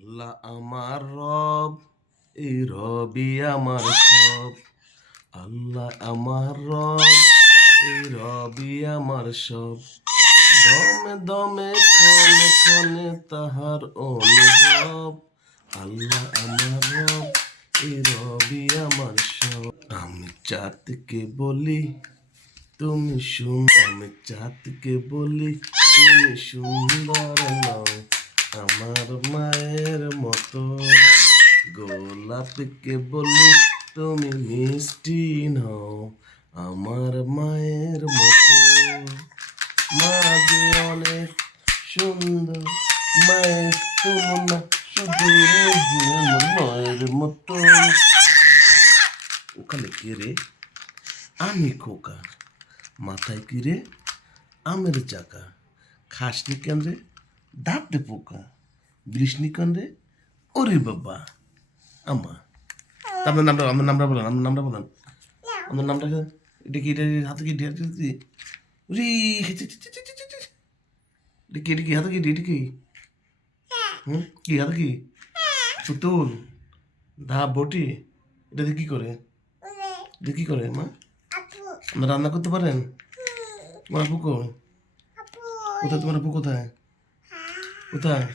আল্লাহ আমার রব, এই রবি আমার সব। আল্লাহ আমার রব, এই রবি আমার সব। দমে দমে ক্ষণে ক্ষণে তাহার অনুভব। আল্লাহ আমার রব, এই রবি আমার সব। আমি চাঁদকে বলি তুমি আমি চাঁদকে বলি তুমি সুন্দর নও আমার মায়ের মতো। গোলাপকে বলি তুমি মিষ্টি নও আমার মায়ের মতো। মা যে অনেক সুন্দর, মায়ের তুলনা শুধু আমার মায়ের মতো। ওখানে কে রে? আমি খোকা, মাথায় কি রে? আমের চাকা। খাসনি কেন রে? দাঁতে পোকা। বৃষ্ণি কেন রে? ওরে বাবা আমা। আপনার নামটা, আমার নামটা বলেন, আমার নামটা বলেন, আমার নামটা। এটা কি? এটা হাতে কি? এটা কি? ওরে এটা কি? এটা কি হাতে কি? এটা কি? কি হাতে কি? পুতুল, ধা বটি। এটা কি করে? এটা কি করে মা? আপনার রান্না করতে পারেন? তোমার আপু কোথায়? তোমার আপু কোথায়? কোথায়?